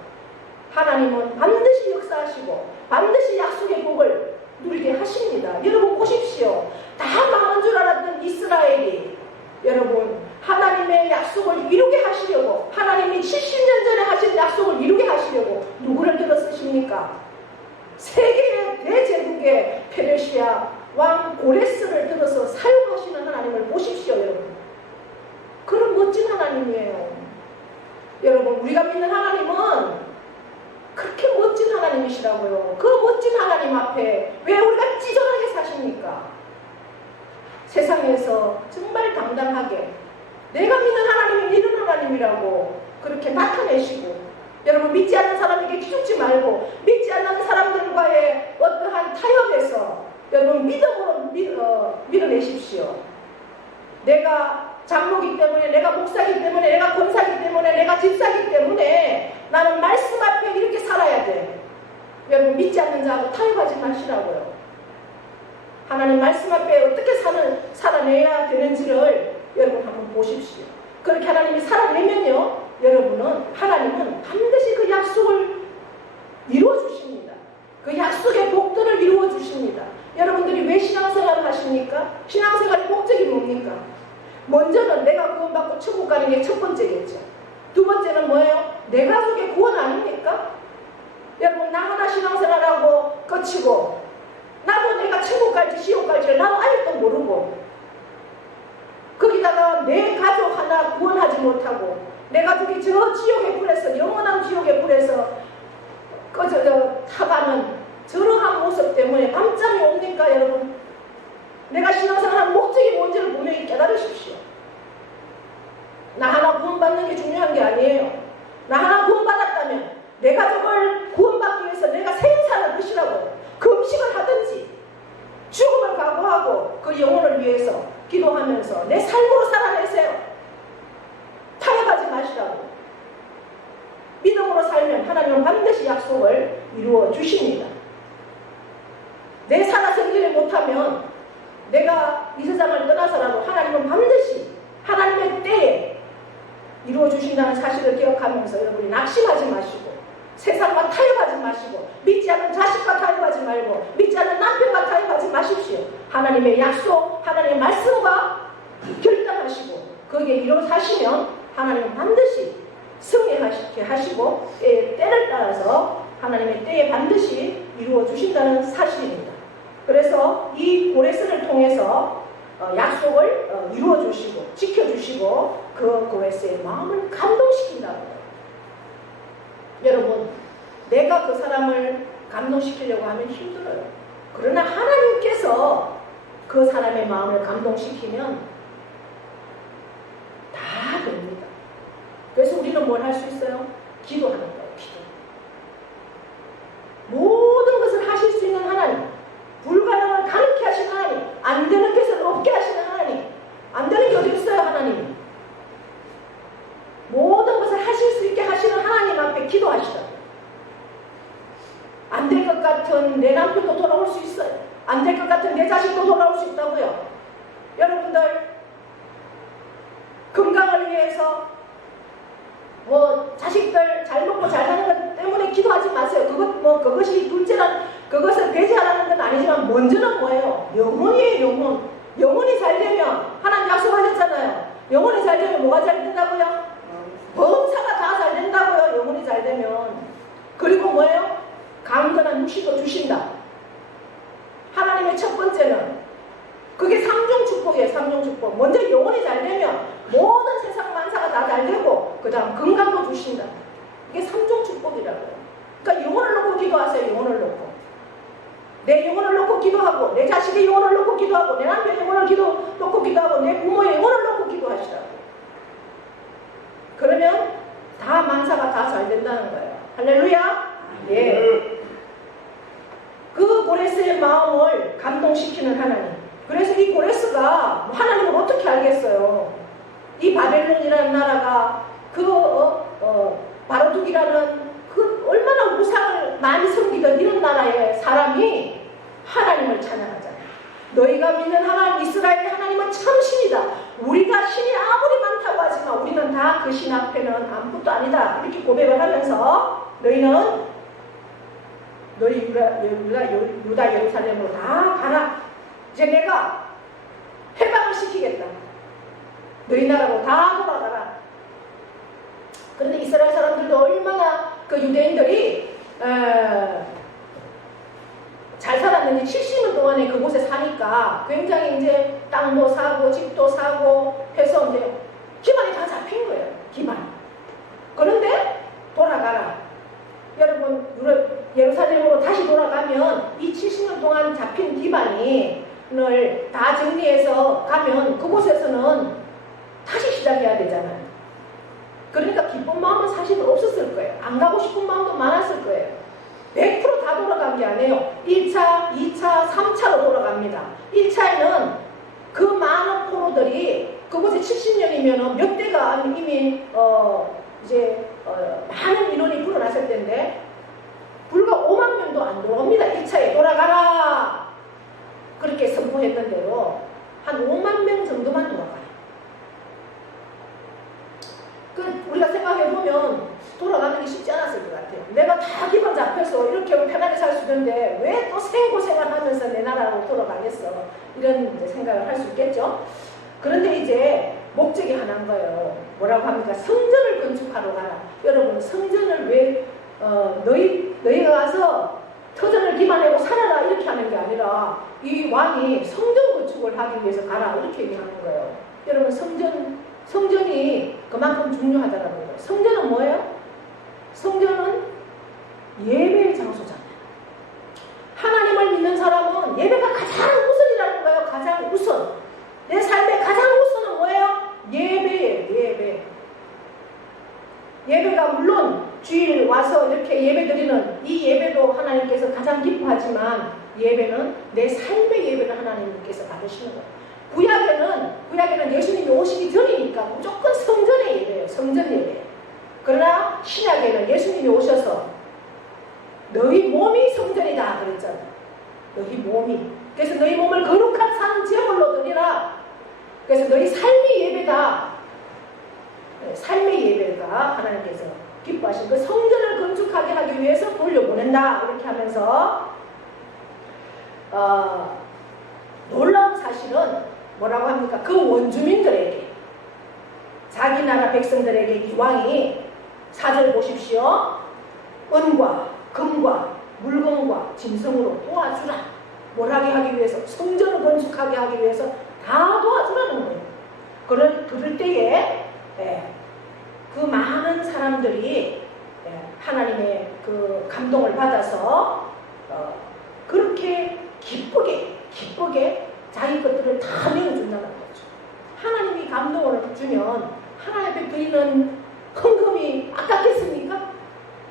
하나님은 반드시 역사하시고 반드시 약속의 복을 누리게 하십니다. 여러분 보십시오. 다 망한 줄 알았던 이스라엘이 여러분 하나님의 약속을 이루게 하시려고 하나님이 70년 전에 하신 약속을 이루게 하시려고 누구를 들어 쓰십니까? 세계의 대제국의 페르시아 왕 고레스를 들어서 사용하시는 하나님을 보십시오. 여러분 그런 멋진 하나님이에요. 여러분 우리가 믿는 하나님은 그렇게 멋진 하나님이시라고요. 그 멋진 하나님 앞에 왜 우리가 찌질하게 사십니까? 세상에서 정말 당당하게 내가 믿는 하나님은 이런 하나님이라고 그렇게 나타내시고 여러분 믿지 않는 사람에게 기죽지 말고 믿지 않는 사람들과의 어떠한 타협에서 여러분 믿음으로 밀어내십시오. 내가 장로기 때문에 내가 목사기 때문에 내가 권사기 때문에 내가 집사기 때문에 나는 말씀 앞에 이렇게 살아야 돼. 여러분 믿지 않는 자하고 타협하지 마시라고요. 하나님 말씀 앞에 어떻게 살아내야 되는지를 여러분 한번 보십시오. 그렇게 하나님이 살아내면요 하나님은 반드시 그 약속을 이루어 주십니다. 그 약속의 복들을 이루어 주십니다. 여러분들이 왜 신앙생활을 하십니까? 신앙생활의 목적이 뭡니까? 먼저는 내가 구원받고 천국 가는 게 첫 번째겠죠. 두 번째는 뭐예요? 내 가족의 구원 아닙니까? 여러분, 나 하나 신앙생활하고 끝이고, 나도 내가 천국 갈지 지옥 갈지를 나도 아직도 모르고, 거기다가 내 가족 하나 구원하지 못하고, 내 가족이 저 지옥의 불에서, 영원한 지옥의 불에서 타가는 저러한 모습 때문에 밤잠이 옵니까, 여러분? 내가 신앙생활하는 목적이 뭔지를 분명히 깨달으십시오. 나 하나 구원받는 게 중요한 게 아니에요. 나 하나 구원받았다면 내 가족을 구원받기 위해서 내가 생사를 드시라고 금식을 하든지 죽음을 각오하고 그 영혼을 위해서 기도하면서 내 삶으로 살아내세요. 타협하지 마시라고. 믿음으로 살면 하나님은 반드시 약속을 이루어 주십니다. 내 살아 생기를 못하면 내가 이 세상을 떠나서라도 하나님은 반드시 하나님의 때에 이루어 주신다는 사실을 기억하면서 여러분이 낙심하지 마시고, 세상과 타협하지 마시고, 믿지 않는 자식과 타협하지 말고, 믿지 않는 남편과 타협하지 마십시오. 하나님의 약속, 하나님의 말씀과 결단하시고 거기에 이루어 사시면 하나님은 반드시 승리하시게 하시고, 때를 따라서 하나님의 때에 반드시 이루어 주신다는 사실입니다. 그래서 이 고레스를 통해서 약속을 이루어 주시고 지켜주시고 그 고레스의 마음을 감동시킨다는 거예요. 여러분, 내가 그 사람을 감동시키려고 하면 힘들어요. 그러나 하나님께서 그 사람의 마음을 감동시키면 다 됩니다. 그래서 우리는 뭘 할 수 있어요? 기도하는 거예요. 기도. 모든 것을 하실 수 있는 하나님, 불가능을 가능케 하시는 하나님, 안 되는 것을 없게 하시는 하나님, 안 되는 게 어디 있어요, 하나님? 모든 것을 하실 수 있게 하시는 하나님 앞에 기도하시라. 안 될 것 같은 내 남편도 돌아올 수 있어요. 안 될 것 같은 내 자식도 돌아올 수 있다고요. 여러분들, 건강을 위해서 자식들 잘 먹고 잘 사는 것 때문에 기도하지 마세요. 그것이 둘째란, 그것을 배제하라는 건 아니지만 먼저는 뭐예요? 영혼이에요, 영혼. 영혼이 잘 되면, 하나님 약속하셨잖아요. 영혼이 잘 되면 뭐가 잘 된다고요? 범사가 다 잘 된다고요, 영혼이 잘 되면. 그리고 뭐예요? 강건한 육신도 주신다. 하나님의 첫 번째는, 그게 삼중 축복이에요, 삼중 축복. 먼저 영혼이 잘 되면 모든 세상 만사가 다 잘 되고, 그 다음 건강도 주신다. 이게 삼중 축복이라고요. 그러니까 영혼을 놓고 기도하세요, 영혼을 놓고. 내 영혼을 놓고 기도하고, 내 자식의 영혼을 놓고 기도하고, 내 남편의 영혼을 놓고 기도하고, 내 부모의 영혼을 놓고 기도하시라고. 그러면 다 만사가 다 잘 된다는 거예요. 할렐루야. 예. 그 고레스의 마음을 감동시키는 하나님. 그래서 이 고레스가 하나님을 어떻게 알겠어요? 이 바벨론이라는 나라가 바로둑이라는 그 얼마나 우상을 많이 섬기던 이런 나라의 사람이 하나님을 찬양하잖아요. 너희가 믿는 하나님, 이스라엘의 하나님은 참 신이다. 우리가 신이 아무리 많다고 하지만 우리는 다 그 신 앞에는 아무것도 아니다. 이렇게 고백을 하면서 너희 유다 예루살렘으로 다 가라. 이제 내가 해방을 시키겠다. 너희 나라로 다 돌아가라. 그런데 이스라엘 사람들도 얼마나 그 유대인들이 잘 살았는지 70년 동안에 그곳에 사니까 굉장히 이제 땅도 사고 집도 사고 해서 이제 기반이 다 잡힌 거예요. 기반. 그런데 돌아가라. 여러분, 예루살렘으로 다시 돌아가면 이 70년 동안 잡힌 기반을 다 정리해서 가면 그곳에서는 다시 시작해야 되잖아요. 그러니까 기쁜 마음은 사실 없었을 거예요. 안 가고 싶은 마음도 많았을 거예요. 100% 다 돌아간 게 아니에요. 1차, 2차, 3차로 돌아갑니다. 1차에는 그 많은 포로들이 그곳에 70년이면 몇 대가 이미 많은 인원이 불어났을 텐데 불과 5만 명도 안 돌아옵니다. 1차에 돌아가라. 그렇게 선포했던 대로 한 5만 명 정도만 돌아가요. 우리가 생각해보면 돌아가는 게 쉽지 않았을 것 같아요. 내가 다 기반 잡혀서 이렇게 편하게 살 수 있는데 왜 또 생고생을 하면서 내 나라로 돌아가겠어. 이런 생각을 할 수 있겠죠. 그런데 이제 목적이 하나인 거예요. 뭐라고 합니까? 성전을 건축하러 가라. 여러분, 성전을 왜 너희가 가서 터전을 기만하고 살아라 이렇게 하는 게 아니라 이 왕이 성전 건축을 하기 위해서 가라 이렇게 얘기하는 거예요. 여러분 성전이 그만큼 중요하다라는 거예요. 성전은 뭐예요? 성전은 예배의 장소잖아요. 하나님을 믿는 사람은 예배가 가장 우선이라는 거예요. 가장 우선. 내 삶의 가장 우선은 뭐예요? 예배예요. 예배. 예배가 물론 주일 와서 이렇게 예배드리는 이 예배도 하나님께서 가장 기뻐하지만 예배는 내 삶의 예배를 하나님께서 받으시는 거예요. 구약에는 예수님이 오시기 전이니까 무조건 성전의 예배예요. 성전 예배. 그러나 신약에는 예수님이 오셔서 너희 몸이 성전이다 그랬잖아요. 너희 몸이. 그래서 너희 몸을 거룩한 산 제물로 드리라. 그래서 너희 삶의 예배다. 삶의 예배가 하나님께서 기뻐하신 그 성전을 건축하게 하기 위해서 돌려보낸다 이렇게 하면서 놀라운 사실은 뭐라고 합니까? 그 원주민들에게 자기 나라 백성들에게 이 왕이 4절 보십시오. 은과 금과 물건과 짐승으로 도와주라. 뭘 하게 하기 위해서? 성전을 건축하게 하기 위해서 다 도와주라는 거예요. 그럴 때에 그 많은 사람들이 하나님의 그 감동을 받아서 그렇게 기쁘게 자기 것들을 다 내어준다는 거죠. 하나님이 감동을 주면 하나님 앞에 드리는 헌금이 아깝겠습니까?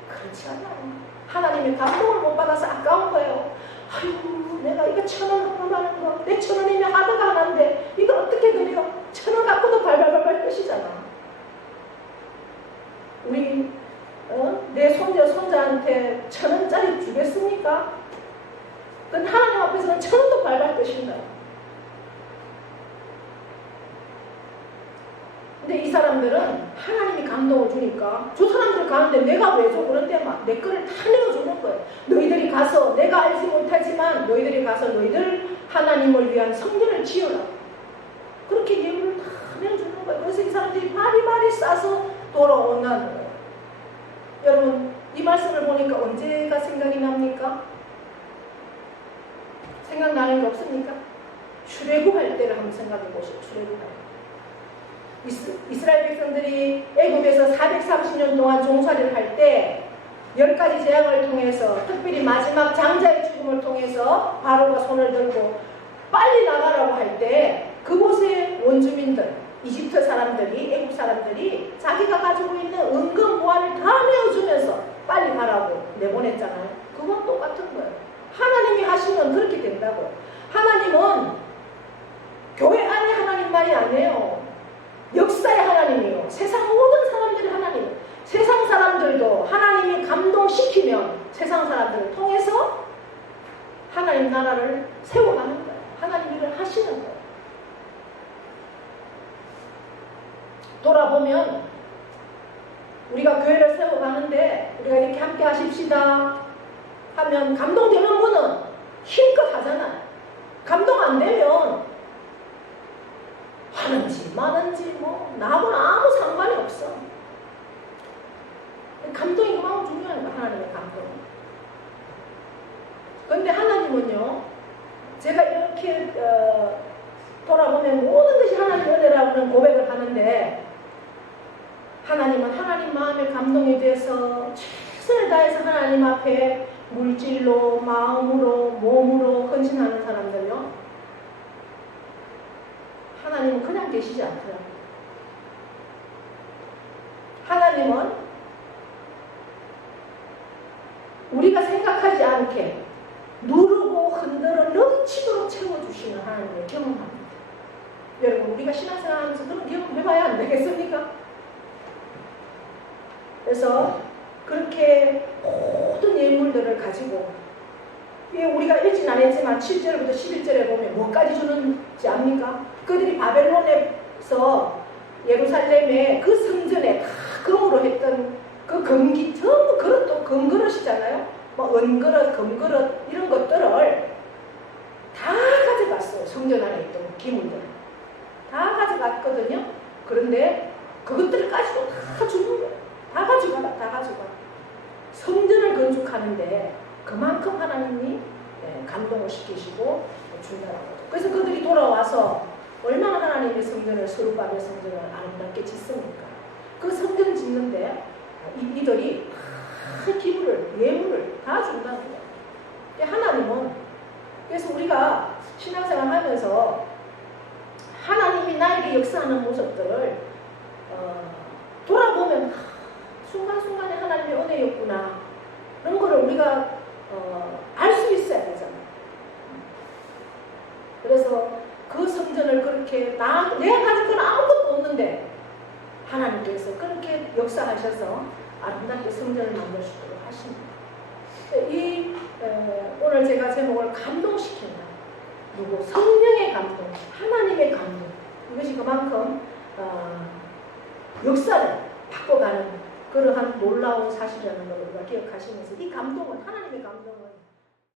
그렇지 않아요. 하나님의 감동을 못 받아서 아까운 거예요. 아이고 내가 이거 1,000원 헌금하는 거 내 1,000원이면 하다가 하나인데 이걸 어떻게 드려? 1,000원 갖고도 발발발발 뜻이잖아. 우리 내 손자한테 1,000원짜리 주겠습니까? 그건 하나님 앞에서는 1,000원도 발발 뜻인 거예요. 근데 이 사람들은 하나님이 감동을 주니까 저 사람들 가는데 내가 왜 줘? 그런데 막 내 거를 다 내어주는 거예요. 너희들이 가서 내가 알지 못하지만 너희들이 가서 너희들 하나님을 위한 성전을 지어라. 그렇게 예물을 다 내어주는 거예요. 그래서 이 사람들이 바리바리 싸서 돌아온다는 거예요. 여러분 이 말씀을 보니까 언제가 생각이 납니까? 생각나는 게 없습니까? 출애굽할 때를 한번 생각해 보시죠. 출애굽할 때. 이스라엘 백성들이 애굽에서 430년 동안 종살이를 할 때 10가지 재앙을 통해서 특별히 마지막 장자의 죽음을 통해서 바로가 손을 들고 빨리 나가라고 할 때 그곳의 원주민들 이집트 사람들이 애굽 사람들이 자기가 가지고 있는 은금 보화를 다 내어주면서 빨리 가라고 내보냈잖아요. 그건 똑같은 거예요. 하나님이 하시면 그렇게 된다고요. 하나님은 교회 안에 하나님만이 아니에요. 역사의 하나님이에요. 세상 모든 사람들이 하나님이에요. 세상 사람들도 하나님이 감동시키면 세상 사람들을 통해서 하나님 나라를 세워가는 거예요. 하나님 일을 하시는 거예요. 돌아보면 우리가 교회를 세워가는데 우리가 이렇게 함께 하십시다 하면 감동되는 분은 힘껏 하잖아요. 감동 안 되면 하는지 마는지 뭐 나하고는 아무 상관이 없어. 감동이 그만큼 중요한 거야. 하나님의 감동. 그런데 하나님은요 제가 이렇게 돌아보면 모든 것이 하나님의 은혜라는 고백을 하는데 하나님은 하나님 마음에 감동이 돼서 최선을 다해서 하나님 앞에 물질로 마음으로 몸으로 헌신하는 사람들요 하나님은 그냥 계시지 않더라고요. 하나님은 우리가 생각하지 않게 누르고 흔들어 넘치도록 채워주시는 하나님을 경험합니다. 여러분 우리가 신앙생활 하면서 그런 경험 해봐야 안 되겠습니까? 그래서 그렇게 모든 예물들을 가지고 우리가 읽진 않았지만 7절부터 11절에 보면 뭐까지 주는지 압니까? 그들이 바벨론에서 예루살렘의 그 성전에 다 금으로 했던 그 금기 전부 그릇도 금그릇이잖아요. 뭐 은그릇, 금그릇 이런 것들을 다 가져갔어요. 성전 안에 있던 기물들 다 가져갔거든요. 그런데 그것들까지도 다 주는 거예요. 다 가져가라, 다 가져가. 성전을 건축하는데 그만큼 하나님이 감동을 시키시고 준다라고. 그래서 그들이 돌아와서 얼마나 하나님의 성전을 스룹바벨 성전을 아름답게 짓습니까? 그 성전 짓는데 이들이 큰 기부를 예물을 다 준다는 거예요. 하나님은 그래서 우리가 신앙생활 하면서 하나님이 나에게 역사하는 모습들을 돌아보면 순간순간에 하나님의 은혜였구나 그런 거를 우리가 알 수 있어야 되잖아요. 그래서 그 성전을 그렇게 내가 가진 건 아무것도 없는데 하나님께서 그렇게 역사하셔서 아름답게 성전을 만들 수 있도록 하십니다. 오늘 제가 제목을 감동시킨다. 그리고 성령의 감동, 하나님의 감동. 이것이 그만큼 역사를 바꿔가는 그러한 놀라운 사실이라는 걸 우리가 기억하시면서 이 감동은 하나님의 감동은